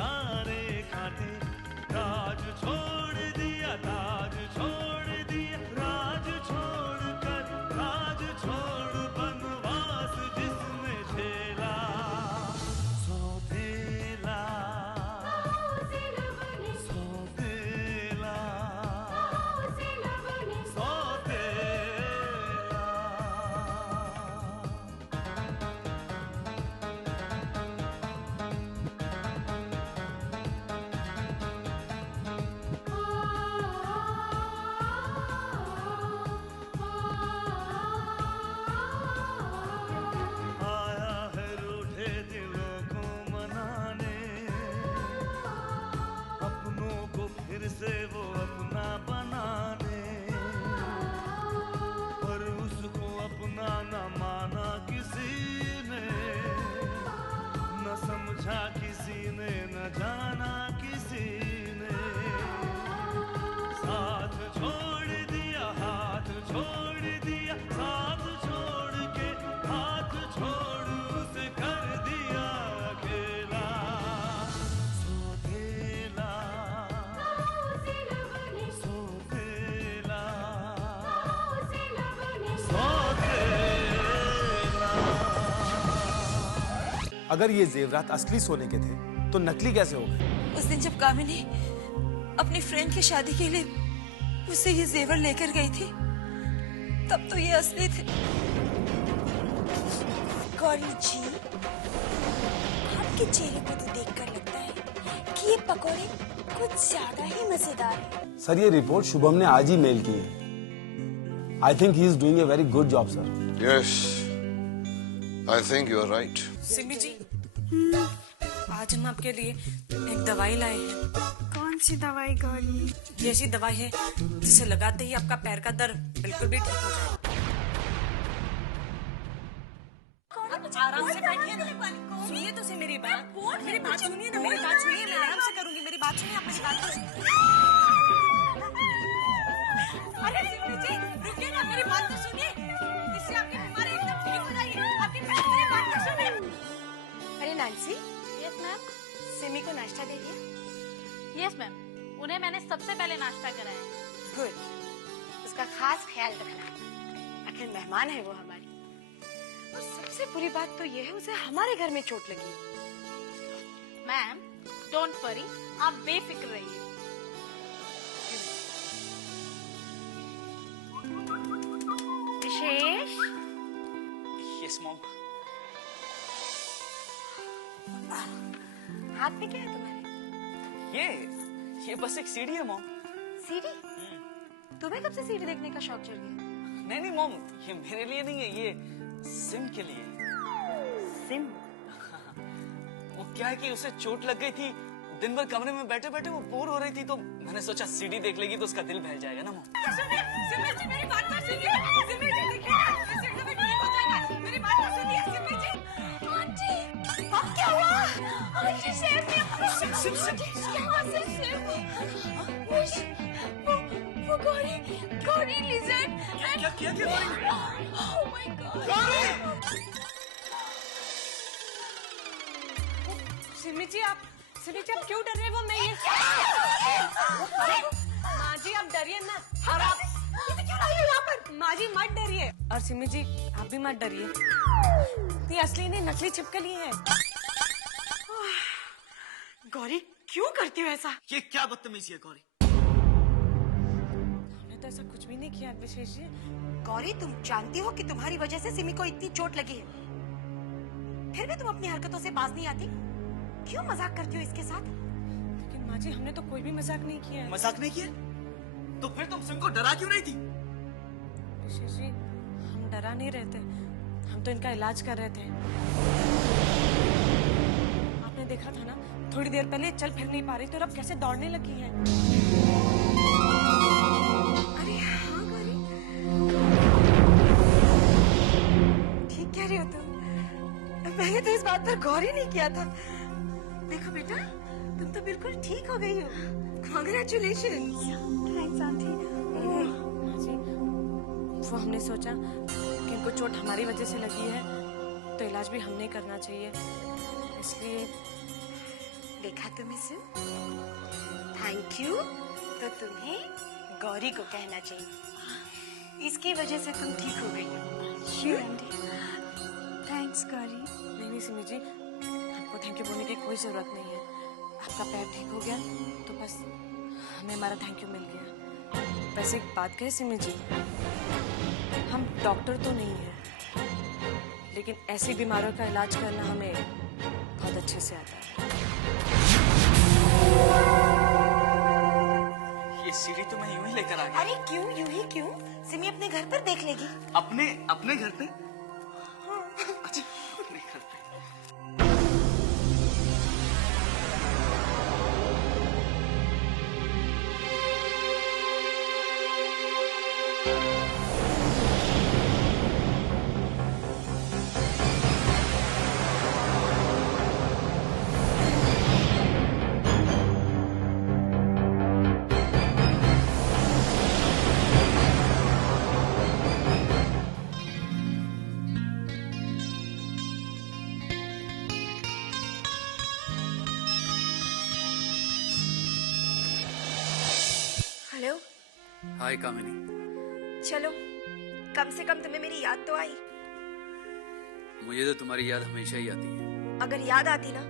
सारे कांटे। राज छोड़ दिया, ताज छोड़ दिया, राज छोड़ कर राज छोड़ बनवास जिसने झेला। सौतेला सौतेला से वो अपना बनाने, पर उसको अपना न माना किसी ने, न समझा किसी ने, न जाना किसी ने। साथ छोड़ दिया, हाथ छोड़ दिया, साथ छोड़ के हाथ छोड़ उसे कर दिया अकेला। सौतेला अगर ये जेवरात असली सोने के थे तो नकली कैसे हो गए? उस दिन जब कामिनी अपनी फ्रेंड की शादी के लिए मुझसे ये जेवर लेकर गई थी, तब तो ये असली थे। गौरी जी, आपके चेहरे को तो देखकर लगता है कि ये पकौड़े कुछ ज्यादा ही मजेदार है। सर, ये रिपोर्ट शुभम ने आज ही मेल की है। I think he is doing a very good job sir. Yes, I think you are right. Simi ji, आज हम आपके लिए एक दवाई लाए हैं। कौन सी दवाई गौरी? ये ऐसी दवाई है जिसे लगाते ही आपका पैर का दर्द बिल्कुल भी ठीक हो जाए। आराम से बैठिए ना, सुनिए तो सही मेरी बात। मेरी बात सुनिए ना, मेरी बात सुनिए, मैं आराम से करूंगी। मेरी बात सुनिए, आप मेरी बात तो सुनिए। अरे सिमी जी, रुकिए ना, मेरी बात तो सुनिए। इससे आपकी बीमारी एकदम ठीक हो जाएगी। आपकी मेरी बात तो सुनिए। अरे नैन्सी। Yes ma'am. सिमी को नाश्ता दे दिया? यस मैम, उन्हें मैंने सबसे पहले नाश्ता कराया। गुड, उसका खास ख्याल रखना, आखिर मेहमान है वो हमारी। और सबसे बुरी बात तो ये है उसे हमारे घर में चोट लगी। मैम डोंट वरी, आप बेफिक्र रहिए। विशेष। Yes mom. हाथ में क्या है तुम्हारे? ये बस एक सीढ़ी है मॉम। सीढ़ी? तुम्हें कब से सीढ़ी देखने का शौक चढ़ गया? नहीं मॉम, ये मेरे लिए नहीं है, ये सिम के लिए। सिम? वो क्या है कि उसे चोट लग गई थी, दिन भर कमरे में बैठे बैठे वो बोर हो रही थी, तो मैंने सोचा सीढ़ी देख लेगी तो उसका दिल बहल जाएगा ना मॉम। सिमी जी, मेरी बात तो सुनिए। सिमी जी, देखिए ना, इससे एकदम ठीक हो जाएगा। मेरी बात तो सुनिए सिमी जी। आंटी, अब क्या हुआ? आंटी शेर ने वो गौरी लिजर्ड। क्या ओह माय गॉड। सिमी जी, आप क्यों डर रहे हैं? वो मैं ये माँ जी, आप डरिए मत। और आप क्यों लाई हो यहाँ पर? माँ जी मत डरिए, और सिमी जी आप भी मत डरिए। ये असली नहीं नकली छिपकली है। गौरी, क्यों करती हो ऐसा? ये क्या बदतमीजी है गौरी? हमने तो ऐसा कुछ भी नहीं किया विशेष जी। गौरी, तुम जानती हो कि तुम्हारी वजह से सिमी को इतनी चोट लगी है, फिर भी तुम अपनी हरकतों से बाज नहीं आती। क्यों मजाक करती हो इसके साथ? लेकिन माँ जी, हमने तो कोई भी मजाक नहीं किया है। मजाक नहीं किया? तो फिर तुम सिम को डरा क्यों नहीं थी? विशेष जी, हम डरा नहीं रहते, हम तो इनका इलाज कर रहे थे। आपने देखा था ना, थोड़ी देर पहले चल फिर नहीं पा रही, तो अब कैसे दौड़ने लगी है। अरे हाँ गौरी, ठीक कह रही हो तुम। मैंने तो इस बात पर गौर ही नहीं किया था। देखो बेटा, तुम तो बिल्कुल ठीक हो गई हो। Congratulations। Thanks aunty. जी, वो हमने सोचा कि इनको चोट हमारी वजह से लगी है, तो इलाज भी हमने करना चाहिए, इसलिए देखा तो मिसिस, थैंक यू तो तुम्हें गौरी को कहना चाहिए। इसकी वजह से तुम ठीक हो गई हो। थैंक्स गौरी। नहीं सिमी जी, आपको थैंक यू बोलने की कोई जरूरत नहीं है। आपका पैर ठीक हो गया तो बस हमें हमारा थैंक यू मिल गया। वैसे एक बात कहे सिमी जी, हम डॉक्टर तो नहीं है, लेकिन ऐसी बीमारियों का इलाज करना हमें बहुत अच्छे से आता है। ये सीढ़ी तो मैं यूं ही लेकर आ गया। अरे क्यों, यूं ही क्यों? सिमी अपने घर पर देख लेगी। अपने घर पे? अच्छा, अपने घर पे। हेलो। हाय कामिनी। चलो, कम से कम तुम्हें मेरी याद तो आई। मुझे तो तुम्हारी याद हमेशा ही आती है। अगर याद आती ना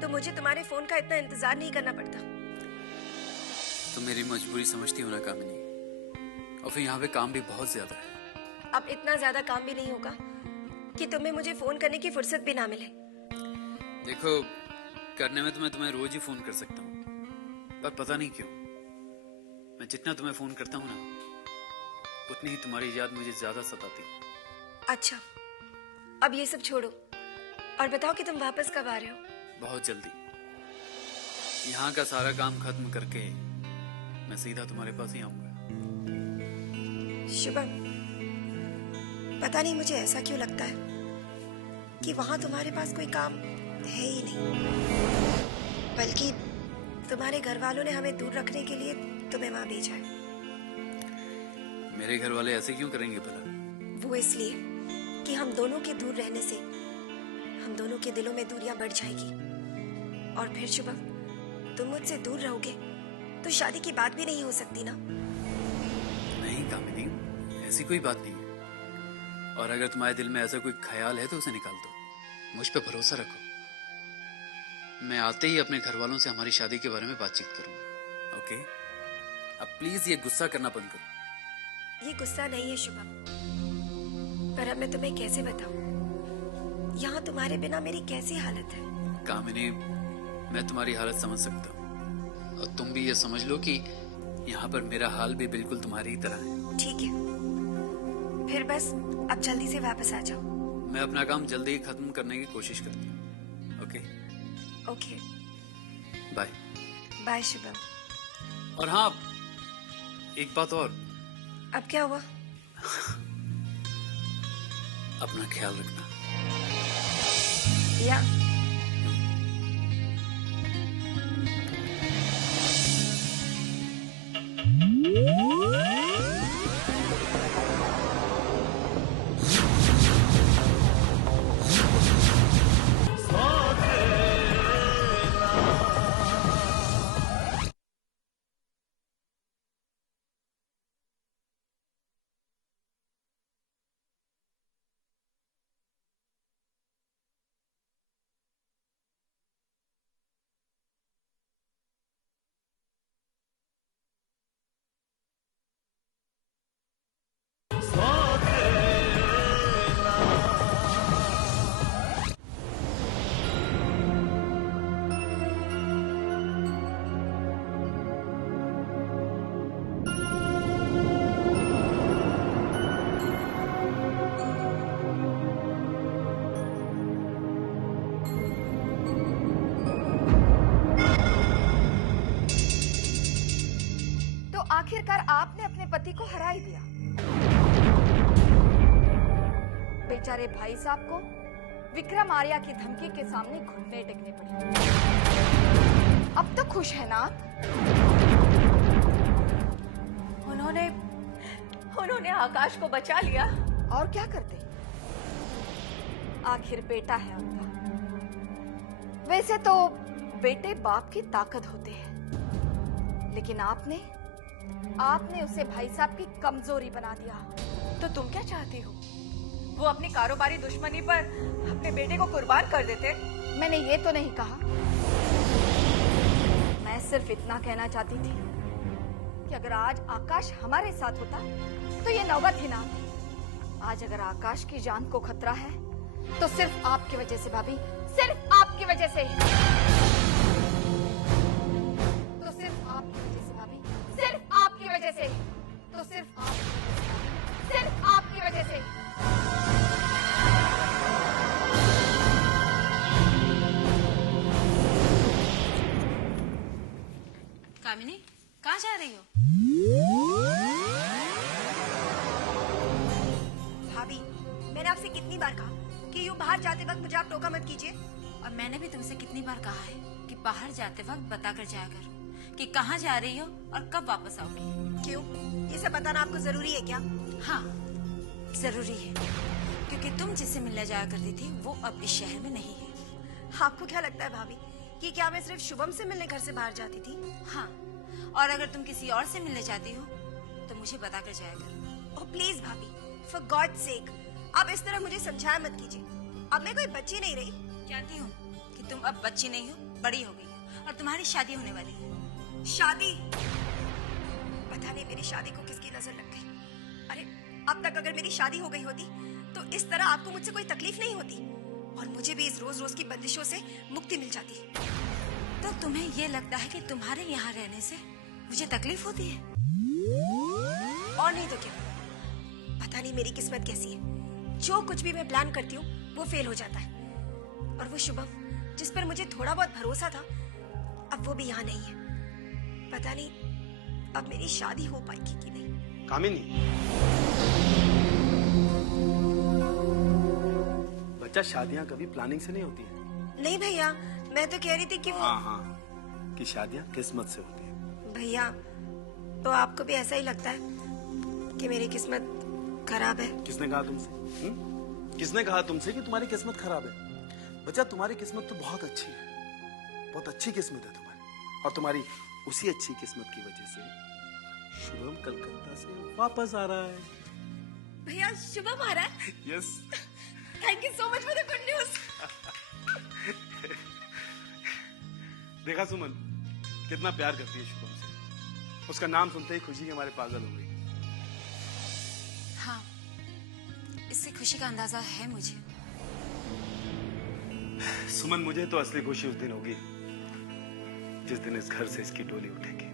तो मुझे तुम्हारे फोन का इतना इंतजार नहीं करना पड़ता। तुम मेरी मजबूरी समझती हो ना कामिनी, और फिर यहाँ पे काम भी बहुत ज्यादा है। अब इतना ज्यादा काम भी नहीं होगा कि तुम्हें मुझे फोन करने की फुर्सत भी ना मिले। देखो, करने में तो मैं तुम्हें रोज ही फोन कर सकता हूँ, पर पता नहीं क्यों मैं जितना तुम्हें फोन करता हूँ ना, उतनी ही तुम्हारी याद मुझे ज्यादा सताती है। अच्छा, अब ये सब छोड़ो और बताओ कि तुम वापस कब आ रहे हो? बहुत जल्दी। यहाँ का सारा काम खत्म करके मैं सीधा तुम्हारे पास ही आऊंगा। शुभम, पता नहीं मुझे ऐसा क्यों लगता है कि वहां तुम्हारे पास कोई काम है ही नहीं, बल्कि तुम्हारे घर वालों ने हमें दूर रखने के लिए तुम्हें वहां भेजा है। मेरे घर वाले ऐसे क्यों करेंगे भला? वो इसलिए कि हम दोनों के दूर रहने से हम दोनों के दिलों में दूरियां बढ़ जाएगी, और फिर शुभम, तुम मुझसे दूर रहोगे तो शादी की बात भी नहीं हो सकती ना। नहीं कामिनी, ऐसी कोई बात नहीं है। और अगर तुम्हारे दिल में ऐसा कोई ख्याल है तो उसे निकाल दो। मुझ पे भरोसा रखो। मैं आते ही अपने घर वालों से हमारी शादी के बारे में बातचीत करूंगा। ओके? अब प्लीज ये गुस्सा करना बंद करो। ये गुस्सा नहीं है शुभम, पर अब मैं तुम्हें कैसे बताऊं यहाँ तुम्हारे बिना मेरी कैसी हालत है। कामिनी, मैं तुम्हारी हालत समझ सकता हूँ, और तुम भी ये समझ लो कि यहाँ पर मेरा हाल भी बिल्कुल तुम्हारी ही तरह है। ठीक है, फिर बस अब जल्दी से वापस आ जाओ। मैं अपना काम जल्दी ही खत्म करने की कोशिश करती हूँ। Okay? Okay, bye. Bye Shubham. और हाँ, एक बात और। अब क्या हुआ? अपना ख्याल रखना। या आखिरकार आपने अपने पति को हरा ही दिया। बेचारे भाई साहब को विक्रम आर्या की धमकी के सामने घुटने टेकने पड़े। अब तो खुश है ना? उन्होंने आकाश को बचा लिया। और क्या करते, आखिर बेटा है उनका। वैसे तो बेटे बाप की ताकत होते हैं, लेकिन आपने उसे भाई साहब की कमजोरी बना दिया। तो तुम क्या चाहती हो? वो अपनी कारोबारी दुश्मनी पर अपने बेटे को कुर्बान कर देते? मैंने ये तो नहीं कहा। मैं सिर्फ इतना कहना चाहती थी कि अगर आज आकाश हमारे साथ होता तो ये नौबत ही ना आती। आज अगर आकाश की जान को खतरा है तो सिर्फ आपकी वजह से भाभी, सिर्फ आपकी वजह से। तो सिर्फ आपकी वजह से भाभी, सिर्फ आपकी वजह से। तो सिर्फ आपकी वजह से। कामिनी, कहाँ जा रही हो? भाभी, मैंने आपसे कितनी बार कहा कि यूँ बाहर जाते वक्त मुझे आप टोका मत कीजिए। और मैंने भी तुमसे कितनी बार कहा है कि बाहर जाते वक्त बता कर जाया करो कि कहाँ जा रही हो और कब वापस आओगी। क्यों? ये सब बताना आपको जरूरी है क्या? हाँ, जरूरी है, क्योंकि तुम जिससे मिलने जाया करती थी वो अब इस शहर में नहीं है। आपको क्या लगता है भाभी कि क्या मैं सिर्फ शुभम से मिलने घर से बाहर जाती थी? हाँ, और अगर तुम किसी और से मिलने चाहती हो तो मुझे बता कर जाया करो। ओह प्लीज भाभी, फॉर गॉड सेक, आप इस तरह मुझे समझाया मत कीजिए। अब मैं कोई बच्ची नहीं रही। जानती हूँ कि तुम अब बच्ची नहीं हो, बड़ी हो गई हो और तुम्हारी शादी होने वाली है। शादी? पता नहीं मेरी शादी को किसकी नजर लग गई। अरे अब तक अगर मेरी शादी हो गई होती तो इस तरह आपको मुझसे कोई तकलीफ नहीं होती और मुझे भी इस रोज रोज की बंदिशों से मुक्ति मिल जाती। तो तुम्हें ये लगता है कि तुम्हारे यहाँ रहने से मुझे तकलीफ होती है? और नहीं तो क्या, पता नहीं मेरी किस्मत कैसी है। जो कुछ भी मैं प्लान करती हूँ वो फेल हो जाता है। और वो शुभम जिस पर मुझे थोड़ा बहुत भरोसा था अब वो भी यहाँ नहीं है। पता नहीं अब मेरी शादी हो पाएगी कि नहीं। कामिनी, बच्चा, शादियां कभी प्लानिंग से नहीं होती है। नहीं भैया, मैं तो कह रही थी कि वो हाँ, कि शादियां किस्मत से होती है। भैया, तो आपको भी ऐसा ही लगता है कि मेरी किस्मत खराब है? किसने कहा तुमसे? किसने कहा तुमसे कि तुम्हारी किस्मत खराब है? बच्चा, तुम्हारी किस्मत तो बहुत अच्छी है, बहुत अच्छी किस्मत है तुम्हारी। और तुम्हारी उसी अच्छी किस्मत की वजह से शुभम कलकत्ता से वापस आ रहा है। भैया, शुभम आ रहा है? Yes. Thank you so much for the good news. देखा सुमन, कितना प्यार करती है शुभम से। उसका नाम सुनते ही खुशी हमारे पागल हो गई। हाँ, इससे खुशी का अंदाजा है मुझे। सुमन, मुझे तो असली खुशी उस दिन होगी जिस दिन इस घर से इसकी डोली उठेगी।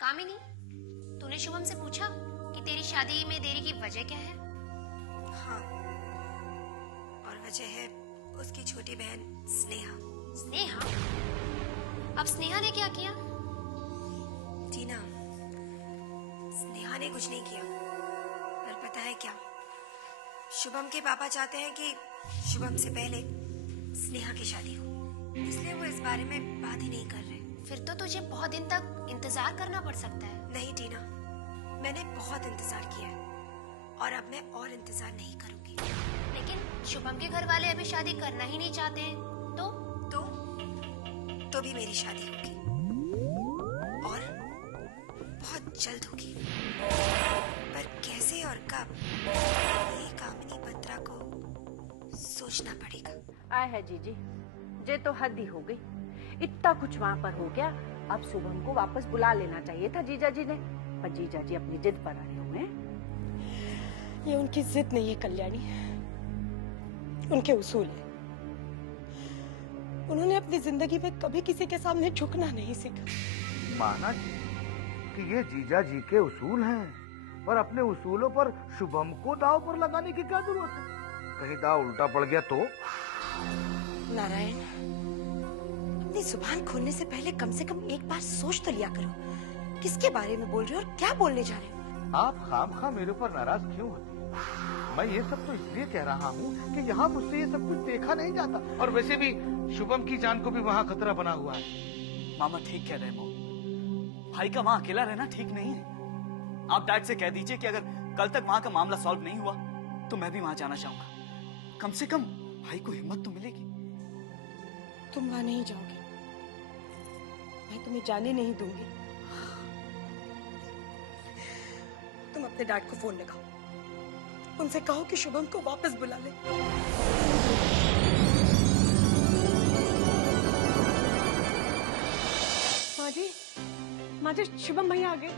कामिनी, तूने शुभम से पूछा कि तेरी शादी में देरी की वजह क्या है? हाँ, और वजह है उसकी छोटी बहन स्नेहा। स्नेहा? अब स्नेहा ने क्या किया? टीना, स्नेहा ने कुछ नहीं किया, पर पता है क्या, शुभम के पापा चाहते हैं कि शुभम से पहले स्नेहा की शादी हो, इसलिए वो इस बारे में बात ही नहीं कर रहे। फिर तो तुझे बहुत दिन तक इंतजार करना पड़ सकता है। नहीं टीना, मैंने बहुत इंतजार किया है और अब मैं और इंतजार नहीं करूंगी। लेकिन शुभम के घर वाले अभी शादी करना ही नहीं चाहते हैं, तो भी मेरी शादी होगी और बहुत जल्द होगी। पर कैसे और कब, ये कामिनी बत्रा को सोचना पड़ेगा। आए है जीजी, जे तो हद ही हो गई। इतना कुछ वहाँ पर हो गया, अब शुभम को वापस बुला लेना चाहिए था जीजा जी ने, पर जीजा जी अपनी जिद पर अड़े हुए हैं। ये उनकी जिद नहीं है कल्याणी, उनके उसूल है। उन्होंने अपनी जिंदगी में कभी किसी के सामने झुकना नहीं सीखा। माना जी कि ये जीजा जी के उसूल हैं और अपने उसूलों पर शुभम को दाव पर लगाने की क्या जरूरत है? कहीं दाव उल्टा पड़ गया तो? नारायण, अपनी जुबान खोलने से पहले कम से कम एक बार सोच तो लिया करो, किसके बारे में बोल रहे हो और क्या बोलने जा रहे हो? आप खामखा मेरे ऊपर नाराज क्यों होती है? मैं ये सब तो इसलिए कह रहा हूँ कि यहाँ मुझसे ये सब कुछ देखा नहीं जाता, और वैसे भी शुभम की जान को भी वहाँ खतरा बना हुआ है। मामा ठीक कह रहे हैं मॉम, भाई का वहाँ अकेला रहना ठीक नहीं है। आप डैड से कह दीजिए कि अगर कल तक वहाँ का मामला सॉल्व नहीं हुआ तो मैं भी वहाँ जाना चाहूंगा। कम से कम भाई को हिम्मत तो मिलेगी। तुम वहां नहीं जाओगे, मैं तुम्हें जाने नहीं दूंगी। तुम अपने डैड को फोन लगाओ, उनसे कहो कि शुभम को वापस बुला ले। माँ जी, शुभम भैया आ गए।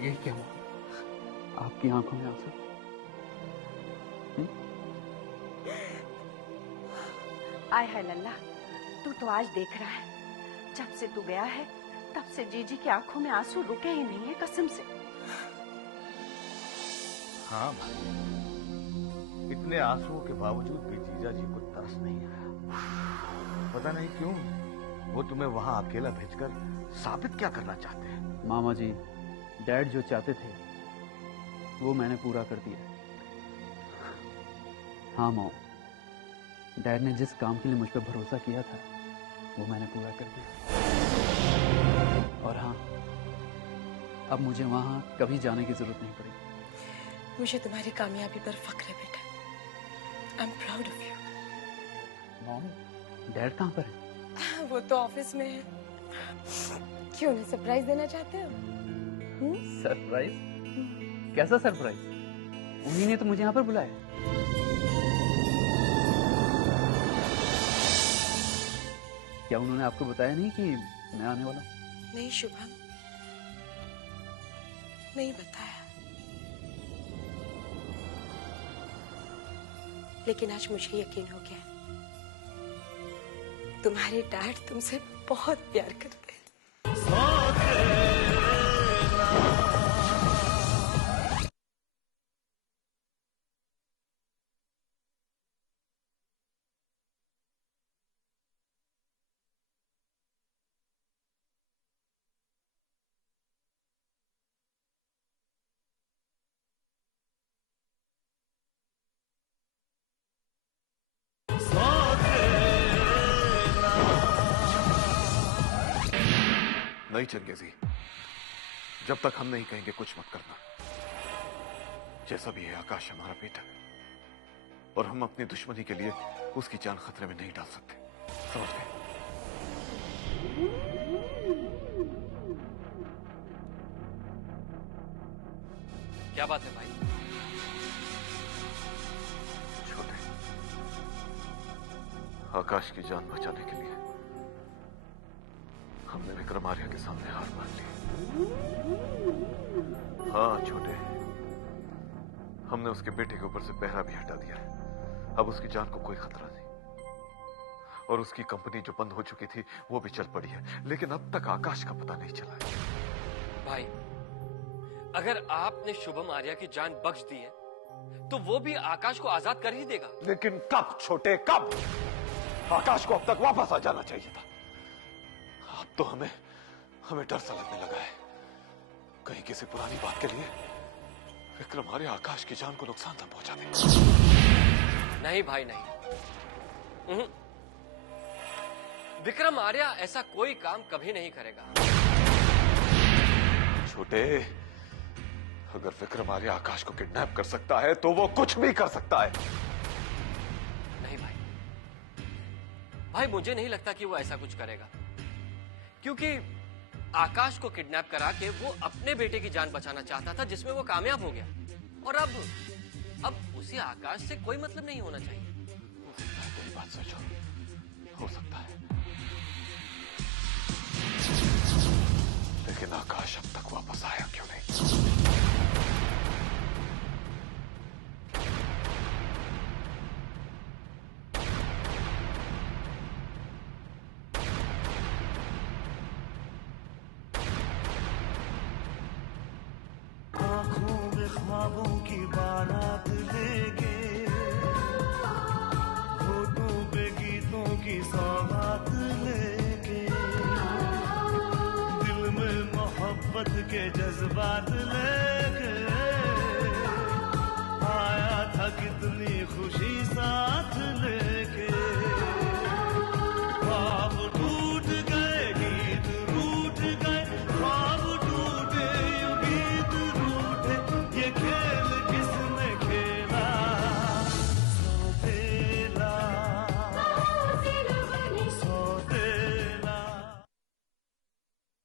ये क्या हुआ? आपकी आंखों में आंसू? आय है लल्ला, तू तो आज देख रहा है, जब से तू गया है तब से जीजी की आंखों में आंसू रुके ही नहीं है, कसम से। हाँ भाई, इतने आंसुओं के बावजूद भी जीजा जी को तरस नहीं आया। पता नहीं क्यों वो तुम्हें वहां अकेला भेजकर साबित क्या करना चाहते हैं? मामा जी, डैड जो चाहते थे वो मैंने पूरा कर दिया। हाँ मॉम, डैड ने जिस काम के लिए मुझ पर भरोसा किया था वो मैंने पूरा कर दिया। और हाँ, अब मुझे वहां कभी जाने की जरूरत नहीं पड़ेगी। मुझे तुम्हारी कामयाबी पर फख्र है बेटा। I am proud of you. Mom, dad कहाँ पर है? वो तो ऑफिस में है। क्यों, उन्हें सरप्राइज देना चाहते हो? सरप्राइज? कैसा सरप्राइज? उन्हीं ने तो मुझे यहाँ पर बुलाया। क्या उन्होंने आपको बताया नहीं कि मैं आने वाला हूँ? नहीं शुभम, नहीं बताया, लेकिन आज मुझे यकीन हो गया, तुम्हारे डैड तुमसे बहुत प्यार करते हैं। नहीं चंगेजी, जब तक हम नहीं कहेंगे कुछ मत करना। जैसा भी है, आकाश हमारा बेटा है और हम अपनी दुश्मनी के लिए उसकी जान खतरे में नहीं डाल सकते, समझ गए? क्या बात है भाई? छोटे, आकाश की जान बचाने के लिए हमने विक्रम आर्या के सामने हार मान ली। हाँ छोटे, हमने उसके बेटे के ऊपर से पहरा भी हटा दिया है। अब उसकी जान को कोई खतरा नहीं और उसकी कंपनी जो बंद हो चुकी थी वो भी चल पड़ी है, लेकिन अब तक आकाश का पता नहीं चला है। भाई, अगर आपने शुभम आर्या की जान बख्श दी है तो वो भी आकाश को आजाद कर ही देगा। लेकिन कब छोटे, कब? आकाश को अब तक वापस आ जाना चाहिए था। अब तो हमें डर सा लगने लगा है, कहीं किसी पुरानी बात के लिए विक्रम आर्या आकाश की जान को नुकसान न पहुंचा दे। नहीं भाई नहीं, विक्रम आर्या ऐसा कोई काम कभी नहीं करेगा। छोटे, अगर विक्रम आर्या आकाश को किडनैप कर सकता है तो वो कुछ भी कर सकता है। नहीं भाई, भाई मुझे नहीं लगता कि वो ऐसा कुछ करेगा, क्योंकि आकाश को किडनैप करा के वो अपने बेटे की जान बचाना चाहता था जिसमें वो कामयाब हो गया, और अब उसी आकाश से कोई मतलब नहीं होना चाहिए। तेरी बात सोचो, हो सकता है, लेकिन आकाश अब तक वापस आया क्यों नहीं? आंखों में ख्वाबों की बारात लेके, होठों पे गीतों की सौगात लेके, दिल में मोहब्बत के जज्बात लेके आया था कितनी खुशी साथ ले